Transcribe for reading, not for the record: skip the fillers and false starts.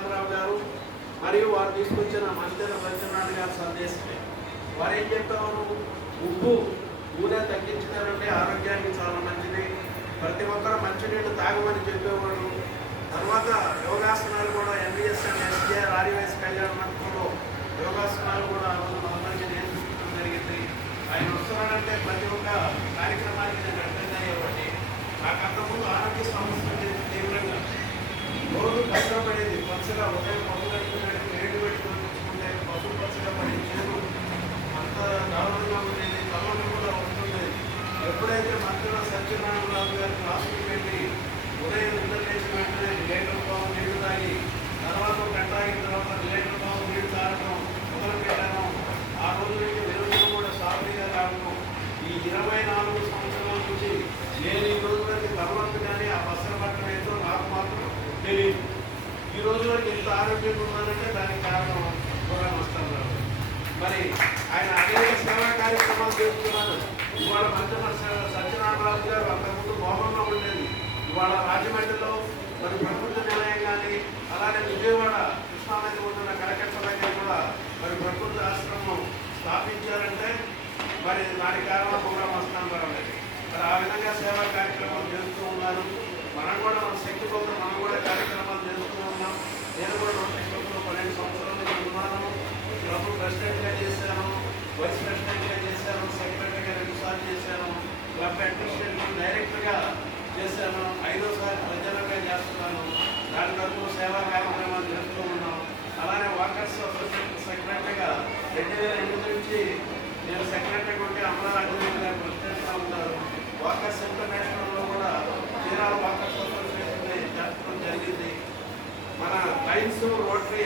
ప్రశాంతరావు గారు మరియు వారు తీసుకొచ్చిన మంత్రి సత్యనారాయణ గారి సందేశమే. వారు ఏం చెప్పేవారు, ఉప్పు ఊరే తగ్గించుతారంటే ఆరోగ్యానికి చాలా మంచిది, ప్రతి ఒక్కరు మంచినీళ్ళు తాగమని చెప్పేవాడు. తర్వాత యోగాసనాలు కూడా ఎంబీఎస్ అండ్ ఎస్జేఆర్ ఆర్యవైస్ కళ్యాణ మండపంలో యోగాసనాలు కూడా అందరికీ నేర్పించడం జరిగింది. ఆయన వస్తున్నాడంటే ప్రతి ఒక్క కార్యక్రమానికి నేను అటెండ్ అయ్యేవాడిని. నాకు అంతకుముందు ఆరోగ్య సమస్యలు తీవ్రంగా రోజు కష్టపడేది. పచ్చగా ఉదయం పొద్దుగట్టుకునేది, నీళ్లు పెట్టుకుని తెచ్చుకుంటే పసుపు పచ్చగా పడి చేదు అంత దారుణంగా ఉండేది, తలలు కూడా ఉంటుండేది. ఎప్పుడైతే మంత్రుల సత్యనారాయణరావు గారి క్లాసుకి వెళ్ళి ఉదయం నిద్ర లేచి వెంటనే లీటర్ పావు నీళ్లు తాగి తర్వాత గంట అయిన తర్వాత లీటర్ పావు నీళ్లు తాగడం మొదలు పెట్టాను. ఆ రోజు నుంచి వెలుగులు కూడా సాఫీగా తాగడం. ఈ 24 సంవత్సరాల నుంచి నేను ఈ రోజు వరకు తర్వాత కానీ ఆ బస్సలు పట్టడం ఏంటో నాకు మాత్రం తెలియదు. ఈ రోజు వరకు ఎంత ఆరోగ్యంగా ఉన్నానంటే దానికి కారణం కూడా వస్తాను. మరి ఆయన అనేక సేవా కార్యక్రమాలు చేస్తున్నారు. ఇవాళ మంత్రి సత్యనారాయణరాజు గారు అంతకుముందు మోహంలో ఉండేది, ఇవాళ రాజమండ్రిలో మరి ప్రకృతి నిలయం కానీ అలానే విజయవాడ కృష్ణానది ఉంటున్న కరకట్ట దగ్గర కూడా మరి ప్రకృతి ఆశ్రమం స్థాపించారంటే మరి దానికి కారణం కూడా మస్తానరావు గారు. మరి ఆ విధంగా సేవా కార్యక్రమాలు చేస్తూ ఉన్నారు. మనం కూడా మన శక్తి కోసం మనం కూడా కార్యక్రమాలు చేస్తూ ఉన్నాం. నేను కూడా మన శక్తి కోసం 12 సంవత్సరాల నుంచి ఉన్నాను. క్లబ్ ప్రెసిడెంట్గా చేశాను, వైస్ ప్రెసిడెంట్గా చేశాను, సెక్రటరీగా 2 సార్లు చేశాను, క్లబ్ అడ్మినిస్ట్రేషన్ డైరెక్టర్గా చేశాను, 5వ ప్రజలుగా చేస్తున్నాను. దాని వరకు సేవా కార్యక్రమాలు చేస్తూ ఉన్నాం. అలానే వాకర్స్ అసోసియేషన్ సెక్రటరీగా 2008 నుంచి నేను సెక్రటరీగా ఉంటే అమరారాజు గారు ప్రెసిడెంట్గా ఉన్నారు. వాకర్స్ ఇంటర్నేషనల్లో కూడా చీరాల వాకర్స్ అసోసియేషన్ చేర్చడం జరిగింది. మన లైన్స్ రోటరీ